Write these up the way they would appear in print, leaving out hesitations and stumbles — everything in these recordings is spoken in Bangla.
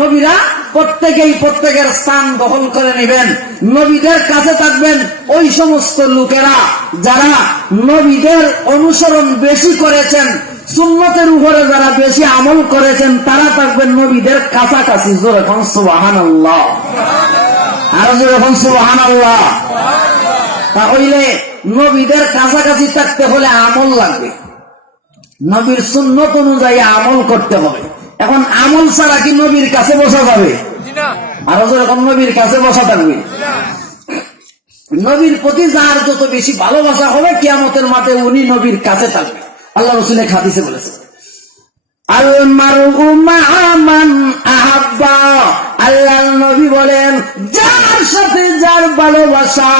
নবীরা প্রত্যেকেই প্রত্যেকের স্থান দখল করে নেবেন, নবীদের কাছে থাকবেন ওই সমস্ত লোকেরা যারা নবীদের অনুসরণ বেশি করেছেন, সুন্নতের উপরে যারা বেশি আমল করেছেন, তারা থাকবেন নবীদের কাছাকাছি। জোরে কোন সুবহানাল্লাহ, আরো জোরে কোন সুবহানাল্লাহ। তাহলে নবীদের কাছাকাছি থাকতে হলে আমল লাগবে, নবীর সুন্নত অনুযায়ী আমল করতে হবে। এখন আমল ছাড়া কি নবীর কাছে বসা যাবে? আরো যেরকম নবীর কাছে বসা থাকবে। নবীর প্রতি যার যত বেশি ভালোবাসা হবে, কিয়ামতের মাঠে উনি নবীর কাছে থাকবে। আল্লাহ রাসূল হাদিসে বলেছেন, আল মারউ মা'a মান আহাব্বা। আল্লাহর নবী বলেন, যার সাথে যার ভালোবাসা,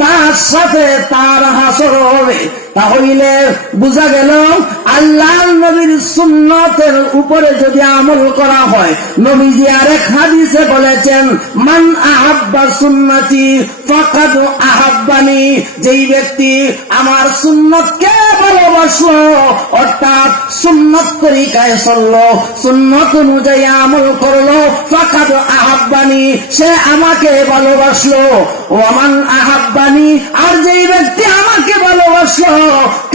তার সাথে তার হাসর হবে। তাহলে বোঝা গেল আল্লাহর নবীর সুন্নতের উপরে যদি আমল করা হয়, নবীজি আরেক হাদিসে বলেছেন, মান আহাব্বা সুন্নতি ফাকাদ আহাব্বানি। যেই ব্যক্তি আমার সুন্নতকে ভালোবাসলো, অর্থাৎ সুন্নত তরিকায় চললো, সুন্নত অনুযায়ী আমল করলো, ফাকাদ আহাব্বানি, সে আমাকে ভালোবাসলো। ও মান আহাব্বানি, আর যেই ব্যক্তি আমাকে ভালোবাসলো,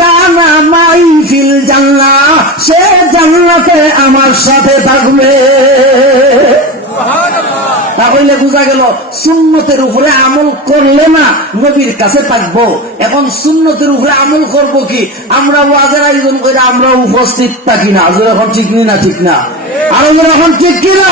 কানা মাই ফিল জান্নাহ, সে জান্নাতে আমার সাথে থাকবে। তাহলে বোঝা গেল সুন্নতের উপরে আমল করলে না নবীর কাছে থাকবো। এখন সুন্নতের উপরে আমল করব কি? আমরা ওয়াজের আয়োজন করে আমরা উপস্থিত থাকি না। এখন ঠিক না, ঠিক না? আরো এখন ঠিক কিনা?